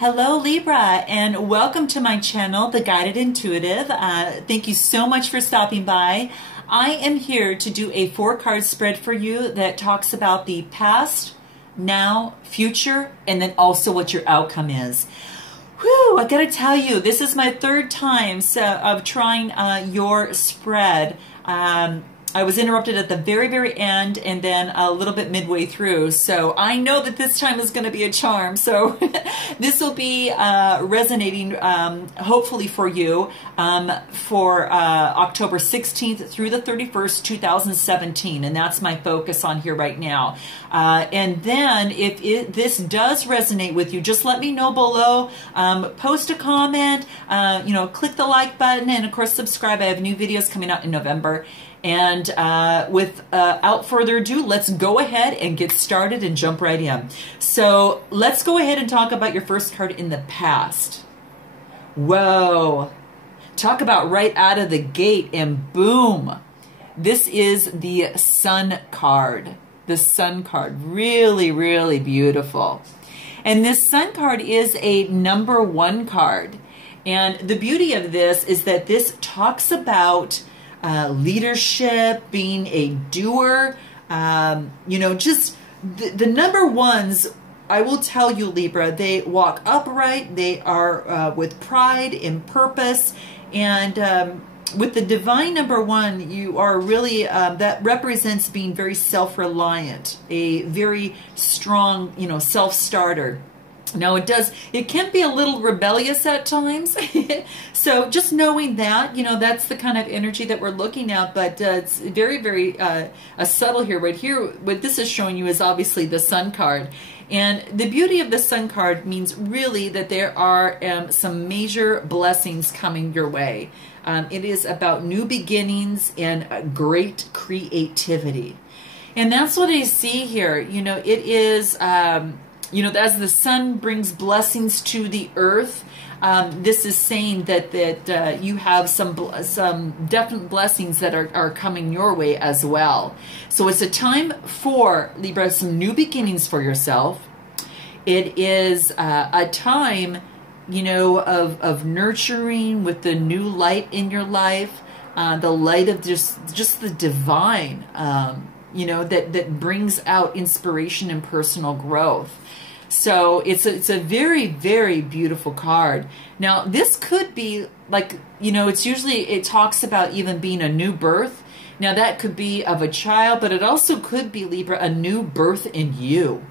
Hello Libra, and welcome to my channel, The Guided Intuitive. Thank you so much for stopping by. I am here to do a 4-card spread for you that talks about the past, now, future, and then also what your outcome is. Whew, I gotta tell you, this is my third time of trying your spread. I was interrupted at the very end and then a little bit midway through. So I know that this time is going to be a charm. So this will be resonating hopefully for you for October 16th through the 31st, 2017. And that's my focus on here right now. And then if this does resonate with you, just let me know below. Post a comment, click the like button, and of course subscribe. I have new videos coming out in November. And without further ado, let's go ahead and get started and jump right in. So let's go ahead and talk about your first card in the past. Whoa. Talk about right out of the gate and boom. This is the Sun card. The Sun card. Really, really beautiful. And this Sun card is a number 1 card. And the beauty of this is that this talks about leadership, being a doer, just the number ones. I will tell you, Libra, they walk upright, they are with pride and purpose, and with the divine number 1, you are really, that represents being very self-reliant, a very strong, self-starter. Now it can be a little rebellious at times. So just knowing that, that's the kind of energy that we're looking at, but it's very subtle here. Right here, what this is showing you is obviously the Sun card. And the beauty of the Sun card means really that there are some major blessings coming your way. It is about new beginnings and great creativity. And that's what I see here. It is... as the sun brings blessings to the earth, this is saying that you have some definite blessings that are coming your way as well. So it's a time for, Libra, some new beginnings for yourself. It is a time, of nurturing with the new light in your life, the light of just the divine, that brings out inspiration and personal growth. So it's a very beautiful card. Now this could be like, it talks about even being a new birth. Now that could be of a child, but it also could be, Libra, a new birth in you.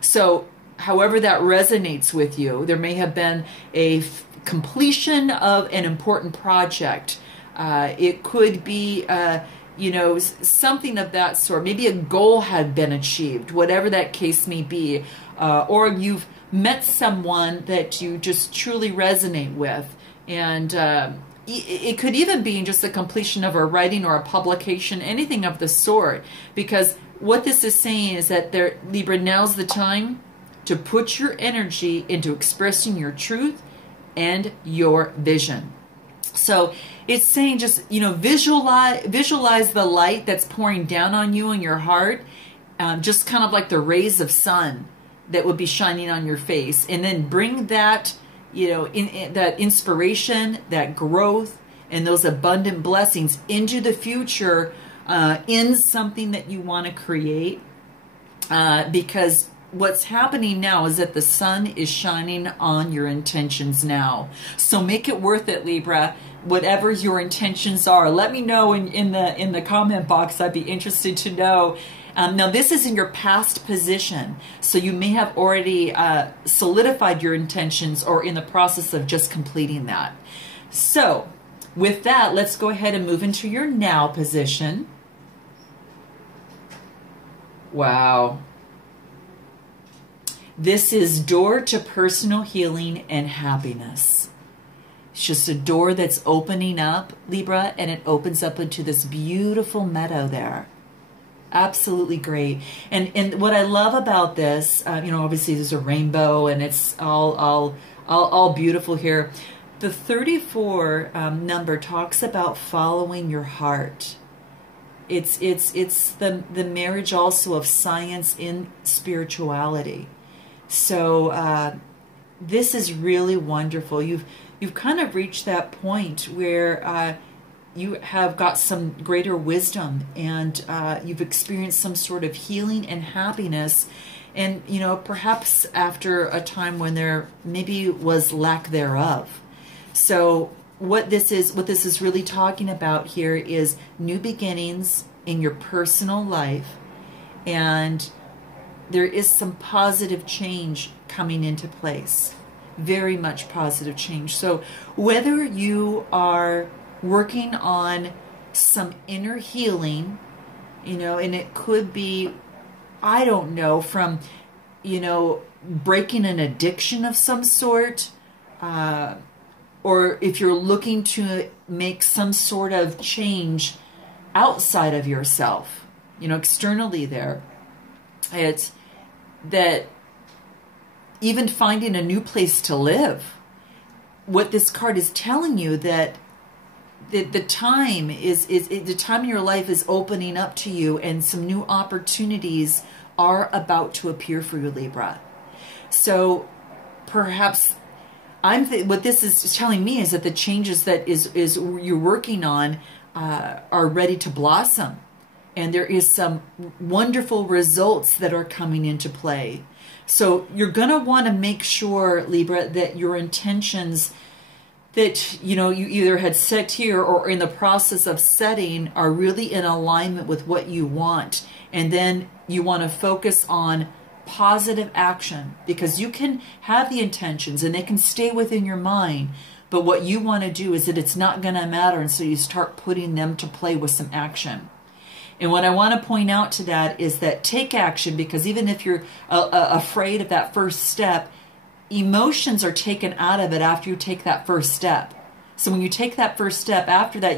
So however that resonates with you, there may have been a completion of an important project. It could be something of that sort. Maybe a goal had been achieved, whatever that case may be. Or you've met someone that you just truly resonate with. And it could even be just the completion of a writing or a publication, anything of the sort. Because what this is saying is that Libra, now's the time to put your energy into expressing your truth and your vision. So it's saying just, visualize the light that's pouring down on you in your heart, just kind of like the rays of sun that would be shining on your face, and then bring that, that inspiration, that growth, and those abundant blessings into the future, in something that you want to create, because what's happening now is that the sun is shining on your intentions now. So make it worth it, Libra. Whatever your intentions are, let me know in the comment box. I'd be interested to know. Now this is in your past position, so you may have already solidified your intentions or in the process of just completing that. So with that, let's go ahead and move into your now position. Wow. This is door to personal healing and happiness. It's just a door that's opening up, Libra, and it opens up into this beautiful meadow there. Absolutely great. And what I love about this, obviously there's a rainbow and it's all beautiful here. The 34 number talks about following your heart. It's the marriage also of science and spirituality. So this is really wonderful. You've kind of reached that point where you have got some greater wisdom, and you've experienced some sort of healing and happiness. And, you know, perhaps after a time when there maybe was lack thereof. So what this is really talking about here is new beginnings in your personal life, and there is some positive change coming into place. Very much positive change. So whether you are working on some inner healing, you know, and it could be, I don't know, from, you know, breaking an addiction of some sort, or if you're looking to make some sort of change outside of yourself, you know, externally there, it's that even finding a new place to live. What this card is telling you, that the time the time in your life is opening up to you, and some new opportunities are about to appear for you, Libra. So perhaps what this is telling me is that the changes that is you're working on are ready to blossom, and there is some wonderful results that are coming into play. So you're going to want to make sure, Libra, that your intentions that, you know, you either had set here or in the process of setting are really in alignment with what you want. And then you want to focus on positive action, because you can have the intentions and they can stay within your mind. But what you want to do is that it's not going to matter. And so you start putting them to play with some action. And what I want to point out to that is that take action, because even if you're afraid of that first step, emotions are taken out of it after you take that first step. So when you take that first step, after that,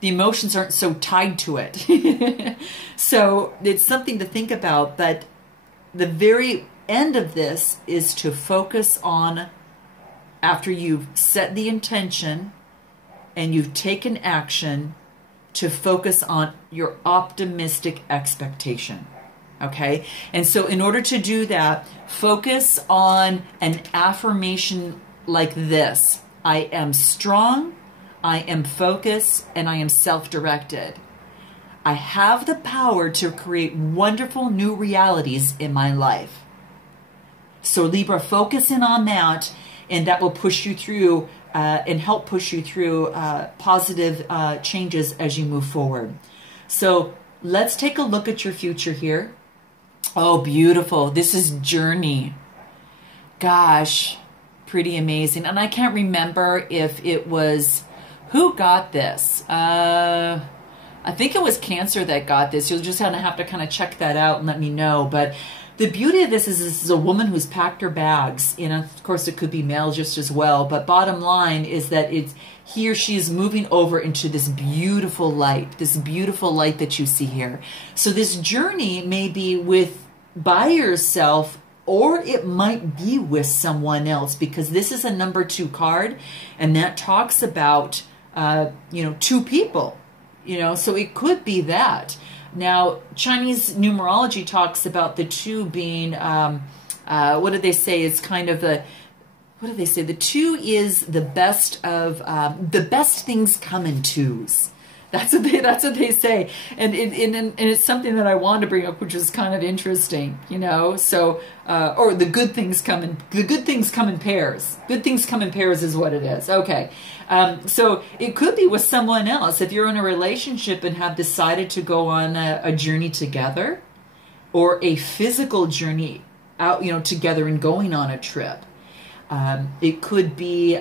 the emotions aren't so tied to it. So it's something to think about. But the very end of this is to focus on, after you've set the intention and you've taken action, to focus on your optimistic expectation. Okay? And so in order to do that, focus on an affirmation like this: I am strong, I am focused, and I am self-directed. I have the power to create wonderful new realities in my life. So Libra, focus in on that, and that will push you through and help push you through positive changes as you move forward. So let's take a look at your future here. Oh, beautiful. This is Journey. Gosh, pretty amazing. And I can't remember if it was, who got this? I think it was Cancer that got this. You'll just have to kind of check that out and let me know. But the beauty of this is a woman who's packed her bags. And of course, it could be male just as well. But bottom line is that he or she is moving over into this beautiful light that you see here. So this journey may be by yourself, or it might be with someone else, because this is a number 2 card, and that talks about, you know, 2 people, you know, so it could be that. Now, Chinese numerology talks about the 2 being, what do they say? It's kind of what do they say? The 2 is the best of, the best things come in 2s. That's what they say. And it's something that I wanted to bring up, which is kind of interesting, you know. So, or the good things come in pairs. Good things come in pairs is what it is. Okay. So it could be with someone else. If you're in a relationship and have decided to go on a journey together, or a physical journey out, you know, together and going on a trip. It could be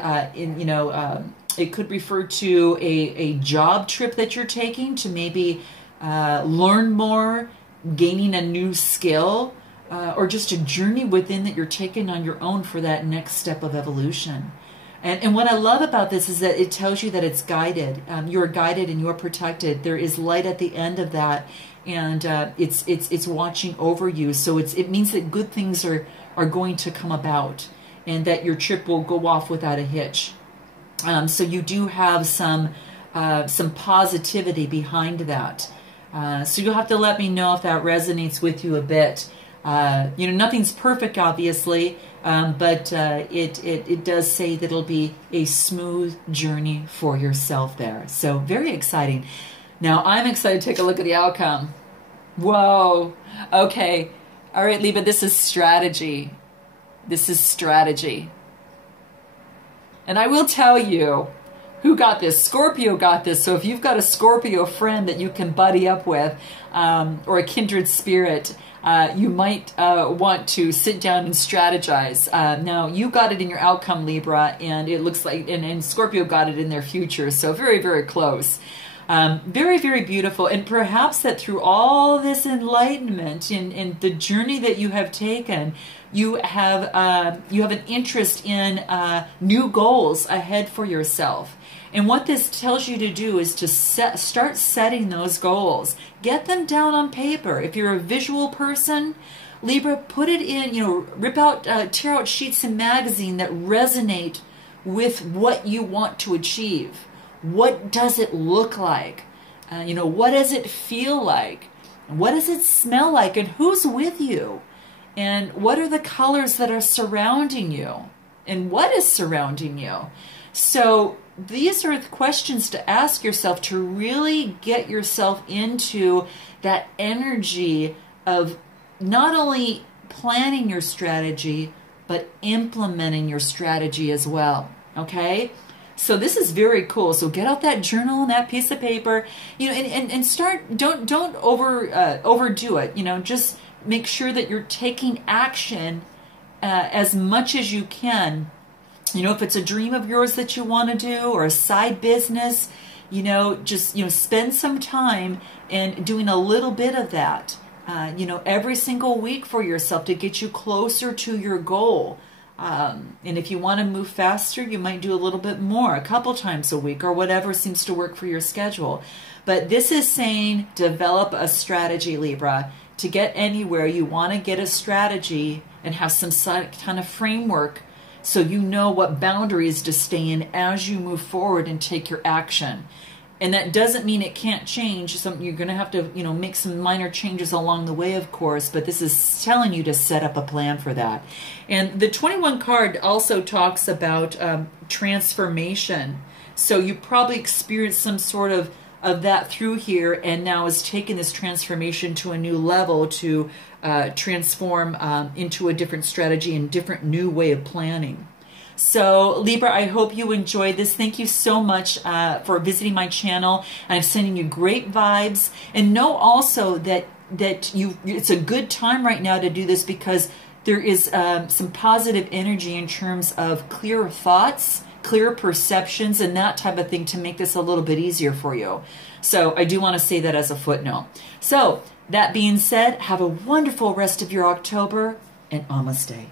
it could refer to a job trip that you're taking to maybe learn more, gaining a new skill, or just a journey within that you're taking on your own for that next step of evolution. And what I love about this is that it tells you that it's guided. You're guided and you're protected. There is light at the end of that, and it's watching over you. So it means that good things are going to come about, and that your trip will go off without a hitch. So you do have some positivity behind that. So you'll have to let me know if that resonates with you a bit. Nothing's perfect, obviously, but it does say that it'll be a smooth journey for yourself there. So very exciting. Now I'm excited to take a look at the outcome. Whoa. Okay. All right, Libra, this is strategy. This is strategy. And I will tell you who got this. Scorpio got this. So if you've got a Scorpio friend that you can buddy up with, or a kindred spirit, you might want to sit down and strategize. Now, you got it in your outcome, Libra, and it looks like, and Scorpio got it in their future. So very, very close. Very, very beautiful. And perhaps that through all this enlightenment in the journey that you have taken, you have an interest in new goals ahead for yourself. And what this tells you to do is to start setting those goals. Get them down on paper. If you're a visual person, Libra, put it in, tear out sheets in magazine that resonate with what you want to achieve. What does it look like? What does it feel like? What does it smell like? And who's with you? And what are the colors that are surrounding you? And what is surrounding you? So these are the questions to ask yourself to really get yourself into that energy of not only planning your strategy, but implementing your strategy as well. Okay? So this is very cool. So get out that journal and that piece of paper, and start. Don't overdo it. Just make sure that you're taking action as much as you can. If it's a dream of yours that you want to do, or a side business, just spend some time in doing a little bit of that. Every single week for yourself to get you closer to your goal. And if you want to move faster, you might do a little bit more, a couple times a week, or whatever seems to work for your schedule. But this is saying develop a strategy, Libra. To get anywhere, you want to get a strategy and have some kind of framework so you know what boundaries to stay in as you move forward and take your action. And that doesn't mean it can't change. You're going to have to, make some minor changes along the way, of course, but this is telling you to set up a plan for that. And the 21 card also talks about transformation. So you probably experienced some sort of that through here, and now is taking this transformation to a new level to transform into a different strategy and different new way of planning. So Libra, I hope you enjoyed this. Thank you so much for visiting my channel. I'm sending you great vibes, and know also that it's a good time right now to do this because there is some positive energy in terms of clearer thoughts, clear perceptions, and that type of thing to make this a little bit easier for you. So I do want to say that as a footnote. So that being said, have a wonderful rest of your October, and namaste.